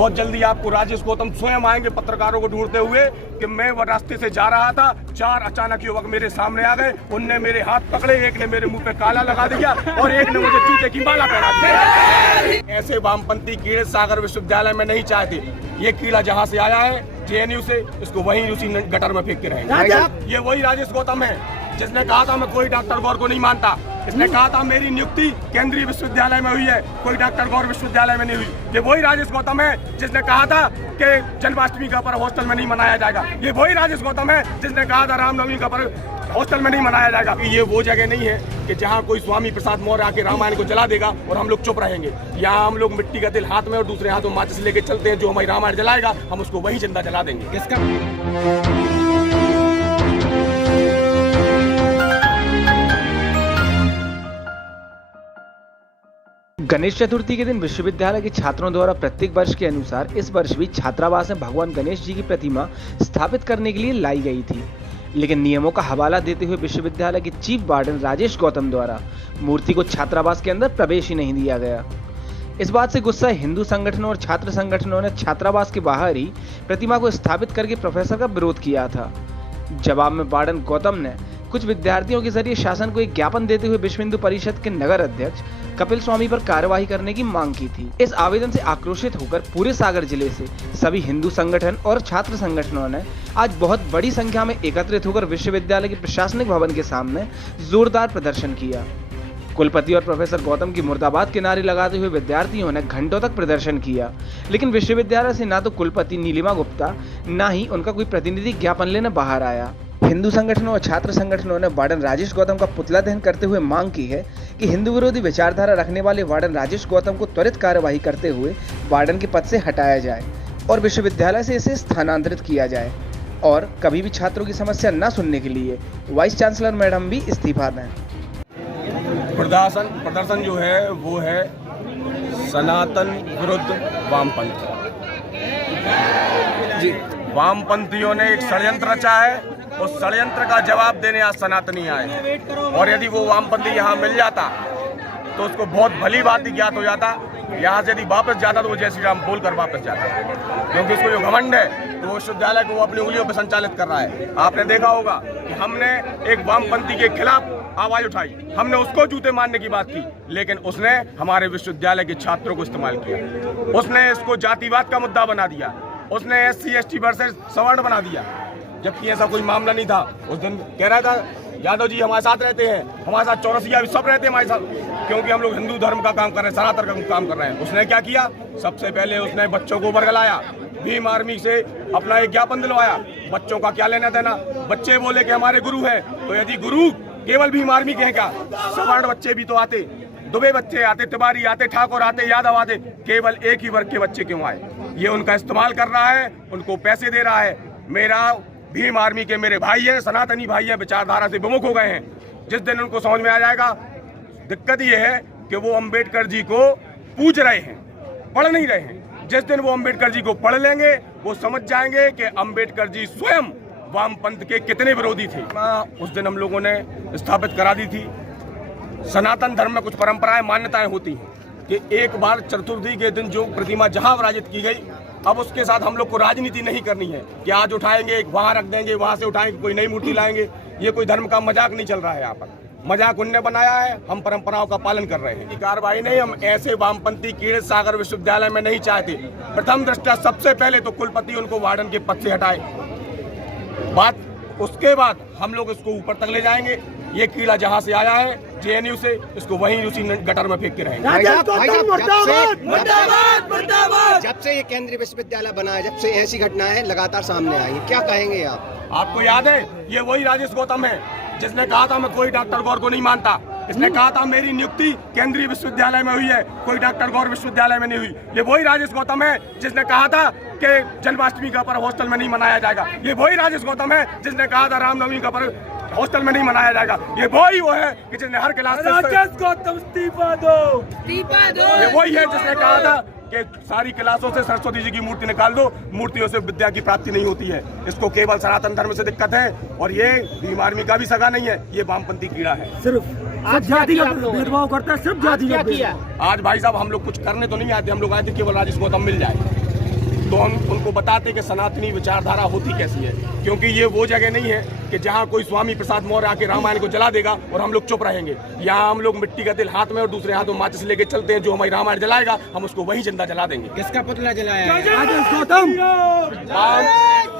बहुत जल्दी आपको राजेश गौतम स्वयं आएंगे पत्रकारों को ढूंढते हुए कि मैं वो रास्ते से जा रहा था, चार अचानक युवक मेरे सामने आ गए, उनने मेरे हाथ पकड़े, एक ने मेरे मुंह पे काला लगा दिया और एक ने मुझे जूते की माला पहना दी। ऐसे वामपंथी कीड़े सागर विश्वविद्यालय में नहीं चाहते। ये कीड़ा जहाँ से आया है जेएनयू से, इसको वहीं उसी गटर में फेंक के रहेंगे। ये वही राजेश गौतम है जिसने कहा था मैं कोई डॉक्टर गौर को नहीं मानता। इसने कहा था मेरी नियुक्ति केंद्रीय विश्वविद्यालय में हुई है, कोई डॉक्टर गौर विश्वविद्यालय में नहीं हुई। ये वही राजेश गौतम है जिसने कहा था कि जन्माष्टमी का पर्व हॉस्टल में नहीं मनाया जाएगा। ये वही राजेश गौतम है जिसने कहा था रामनवमी का पर्व हॉस्टल में नहीं मनाया जाएगा। ये वो जगह नहीं है कि जहाँ कोई स्वामी प्रसाद मौर्य आके रामायण को जला देगा और हम लोग चुप रहेंगे। यहाँ हम लोग मिट्टी का दिल हाथ में और दूसरे हाथ में माचिस लेके चलते हैं। जो हमारी रामायण जलाएगा हम उसको वही जिंदा जला देंगे। गणेश चतुर्थी के दिन विश्वविद्यालय के छात्रों द्वारा प्रत्येक वर्ष के अनुसार इस वर्ष भी छात्रावास में भगवान गणेश जी की प्रतिमा स्थापित करने के लिए लाई गई थी, लेकिन नियमों का हवाला देते हुए विश्वविद्यालय के चीफ वार्डन राजेश गौतम द्वारा मूर्ति को छात्रावास के अंदर प्रवेश ही नहीं दिया गया। इस बात से गुस्साए हिंदू संगठनों और छात्र संगठनों ने छात्रावास के बाहर ही प्रतिमा को स्थापित करके प्रोफेसर का विरोध किया था। जवाब में वार्डन गौतम ने कुछ विद्यार्थियों के जरिए शासन को एक ज्ञापन देते हुए विश्व हिंदू परिषद के नगर अध्यक्ष कपिल स्वामी पर कार्यवाही करने की मांग की थी। इस आवेदन से आक्रोशित होकर पूरे सागर जिले से सभी हिंदू संगठन और छात्र संगठनों ने आज बहुत बड़ी संख्या में एकत्रित होकर विश्वविद्यालय के प्रशासनिक भवन के सामने जोरदार प्रदर्शन किया। कुलपति और प्रोफेसर गौतम की मुर्दाबाद के नारे लगाते हुए विद्यार्थियों ने घंटों तक प्रदर्शन किया, लेकिन विश्वविद्यालय से ना तो कुलपति नीलिमा गुप्ता ना ही उनका कोई प्रतिनिधि ज्ञापन लेने बाहर आया। हिंदू संगठनों और छात्र संगठनों ने वार्डन राजेश गौतम का पुतला दहन करते हुए मांग की है कि हिंदू विरोधी विचारधारा रखने वाले वार्डन राजेश गौतम को त्वरित कार्यवाही करते हुए वार्डन के पद से हटाया जाए और विश्वविद्यालय से इसे स्थानांतरित किया जाए और कभी भी छात्रों की समस्या न सुनने के लिए वाइस चांसलर मैडम भी इस्तीफा दें। प्रदर्शन जो है वो है सनातन विरुद्ध वामपंथ जी। वामपंथियों ने एक षड्यंत्र रचा है, उस षड्यंत्र का जवाब देने आज सनातनी आए और यदि वो वामपंथी यहाँ मिल जाता तो उसको बहुत भली बात ही ज्ञात हो जाता। यहाँ से यदि वापस जाता तो वो जय श्री राम बोलकर वापस जाता, क्योंकि उसको जो घमंड है तो विश्वविद्यालय को वो अपनी उंगलियों पर संचालित कर रहा है। आपने देखा होगा कि हमने एक वामपंथी के खिलाफ आवाज उठाई, हमने उसको जूते मारने की बात की, लेकिन उसने हमारे विश्वविद्यालय के छात्रों को इस्तेमाल किया। उसने इसको जातिवाद का मुद्दा बना दिया, उसने SC ST वर्सेस सवर्ण बना दिया, जबकि ऐसा कोई मामला नहीं था। उस दिन कह रहा था यादव जी हमारे साथ रहते हैं, हमारे साथ चौरसिया भी सब रहते हैं हमारे साथ, क्योंकि हम लोग हिंदू धर्म का काम कर रहे हैं, सनातन का काम कर रहे हैं। उसने क्या किया, सबसे पहले उसने बच्चों को बरगलाया, भीम आर्मी से अपना एक ज्ञापन दिलवाया। बच्चों का क्या लेना देना, बच्चे बोले कि हमारे गुरु हैं, तो यदि गुरु केवल भीम आर्मी के हैं क्या, सवर्ण बच्चे भी तो आते, दुबे बच्चे आते, तिवारी आते, ठाकुर आते, यादव आते, केवल एक ही वर्ग के बच्चे क्यों आए? ये उनका इस्तेमाल कर रहा है, उनको पैसे दे रहा है। मेरा भीम आर्मी के मेरे भाई हैं, सनातनी भाई हैं, विचारधारा से विमुख हो गए हैं। जिस दिन उनको समझ में आ जाएगा, दिक्कत ये है कि वो अंबेडकर जी को पूज रहे हैं, पढ़ नहीं रहे हैं। जिस दिन वो अंबेडकर जी को पढ़ लेंगे वो समझ जाएंगे कि अंबेडकर जी स्वयं वामपंथ के कितने विरोधी थे। उस दिन हम लोगों ने स्थापित करा दी थी। सनातन धर्म में कुछ परंपराएं मान्यताएं होती हैं कि एक बार चतुर्थी के दिन जो प्रतिमा जहां विराजित की गई, अब उसके साथ हम लोग को राजनीति नहीं करनी है कि आज उठाएंगे वहां रख देंगे, वहां से उठाएंगे कोई नई मूर्ति लाएंगे। ये कोई धर्म का मजाक नहीं चल रहा है। यहाँ पर मजाक उनने बनाया है, हम परंपराओं का पालन कर रहे हैं। कार्रवाई नहीं, हम ऐसे वामपंथी कीड़े सागर विश्वविद्यालय में नहीं चाहते। प्रथम दृष्टया सबसे पहले तो कुलपति उनको वार्डन के पद से हटाए, उसके बाद हम लोग इसको ऊपर तक ले जाएंगे। ये कीड़ा जहाँ से आया है जेएनयू से, इसको वहीं उसी गटर में फेंक के रहेंगे। जब से ये केंद्रीय विश्वविद्यालय बना है, जब से ऐसी घटनाएं लगातार सामने आई, क्या कहेंगे आप? आपको याद है ये वही राजेश गौतम है जिसने कहा था मैं कोई डॉक्टर गौर को नहीं मानता। इसने कहा था मेरी नियुक्ति केंद्रीय विश्वविद्यालय में हुई है, कोई डॉक्टर गौर विश्वविद्यालय में नहीं हुई। ये वही राजेश गौतम है जिसने कहा था कि जन्माष्टमी का पर्व हॉस्टल में नहीं मनाया जाएगा। ये वही राजेश गौतम है जिसने कहा था रामनवमी का पर्व हॉस्टल में नहीं मनाया जाएगा। ये वही वो है कि जिसने हर क्लास से राजेश गौतम इस्तीफा दो। ये वही है जिसने कहा था कि सारी क्लासों से सरस्वती जी की मूर्ति निकाल दो, मूर्तियों से विद्या की प्राप्ति नहीं होती है। इसको केवल सनातन धर्म से दिक्कत है और ये भीम आर्मी का भी सगा नहीं है, ये वामपंथी कीड़ा है। सिर्फ जातिगत भेदभाव करता है, सिर्फ जातिगत। आज भाई साहब हम लोग कुछ करने तो नहीं आते, हम लोग आए थे केवल राजेश गौतम मिल जाए। तो हम उनको बताते कि सनातनी विचारधारा होती कैसी है, क्योंकि ये वो जगह नहीं है कि जहाँ कोई स्वामी प्रसाद मौर्य आके रामायण को जला देगा और हम लोग चुप रहेंगे। यहाँ हम लोग मिट्टी का तिल हाथ में और दूसरे हाथों में माचिस लेके चलते हैं। जो हमारी रामायण जलाएगा हम उसको वही जिंदा जला देंगे। किसका पुतला जलाया है? राजेश गौतम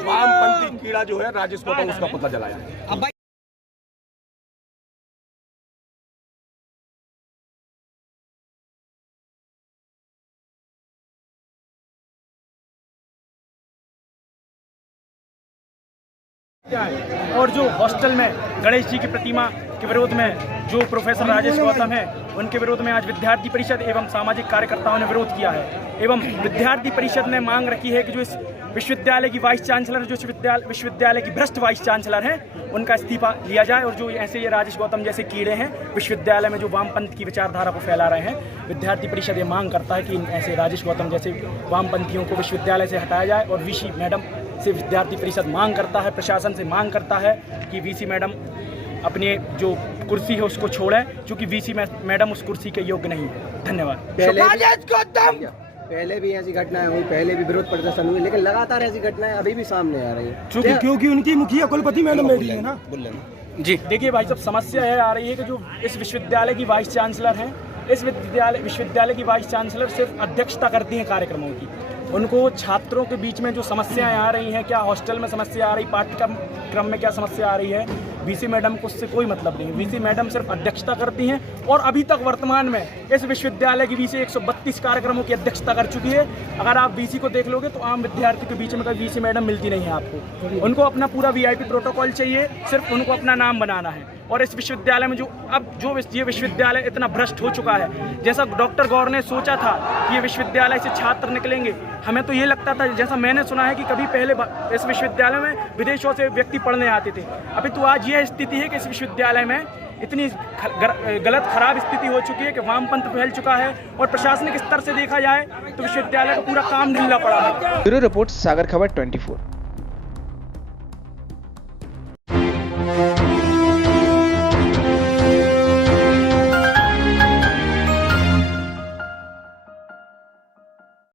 वामपंथी कीड़ा जो है राजेश गौतम, उसका पुतला जलाया है। और जो हॉस्टल में गणेश जी की प्रतिमा के विरोध में जो प्रोफेसर राजेश गौतम है, उनके विरोध में आज विद्यार्थी परिषद एवं सामाजिक कार्यकर्ताओं ने विरोध किया है। एवं विद्यार्थी परिषद ने मांग रखी है कि जो इस विश्वविद्यालय की वाइस चांसलर, जो विश्वविद्यालय की भ्रष्ट वाइस चांसलर हैं, उनका इस्तीफा लिया जाए। और जो ऐसे ये राजेश गौतम जैसे कीड़े हैं विश्वविद्यालय में जो वामपंथ की विचारधारा को फैला रहे हैं, विद्यार्थी परिषद ये मांग करता है कि ऐसे राजेश गौतम जैसे वामपंथियों को विश्वविद्यालय से हटाया जाए। और वीसी मैडम से विद्यार्थी परिषद मांग करता है, प्रशासन से मांग करता है कि वीसी मैडम अपनी जो कुर्सी है उसको छोड़ें, क्योंकि वीसी मैडम उस कुर्सी के योग्य नहीं है। धन्यवाद। पहले भी ऐसी घटनाएं हुई, पहले भी विरोध प्रदर्शन हुए, लेकिन लगातार ऐसी घटनाएं अभी भी सामने आ रही है, क्योंकि उनकी मुखिया कुलपति मैडम बैठी है ना। जी देखिए भाई साहब, समस्या है आ रही है कि जो इस विश्वविद्यालय की वाइस चांसलर हैं, इस विश्वविद्यालय की वाइस चांसलर सिर्फ अध्यक्षता करती हैं कार्यक्रमों की। उनको छात्रों के बीच में जो समस्याएं आ रही हैं, क्या हॉस्टल में समस्या आ रही, पाठ्यक्रम में क्या समस्या आ रही है, वीसी मैडम को उससे कोई मतलब नहीं है। वीसी मैडम सिर्फ अध्यक्षता करती हैं और अभी तक वर्तमान में इस विश्वविद्यालय की वीसी 132 कार्यक्रमों की अध्यक्षता कर चुकी है। अगर आप वीसी को देख लोगे तो आम विद्यार्थी के बीच में कोई वीसी मैडम मिलती नहीं है आपको। उनको अपना पूरा वीआईपी प्रोटोकॉल चाहिए, सिर्फ उनको अपना नाम बनाना है। और इस विश्वविद्यालय में जो ये विश्वविद्यालय इतना भ्रष्ट हो चुका है, जैसा डॉक्टर गौर ने सोचा था कि ये विश्वविद्यालय से छात्र निकलेंगे, हमें तो ये लगता था, जैसा मैंने सुना है कि कभी पहले इस विश्वविद्यालय में विदेशों से व्यक्ति पढ़ने आते थे। अभी तो आज ये स्थिति है कि इस विश्वविद्यालय में इतनी गलत खराब स्थिति हो चुकी है कि वामपंथ फैल चुका है। और प्रशासनिक स्तर से देखा जाए तो विश्वविद्यालय का पूरा काम ढीला पड़ा है। ब्यूरो रिपोर्ट, सागर खबर 24।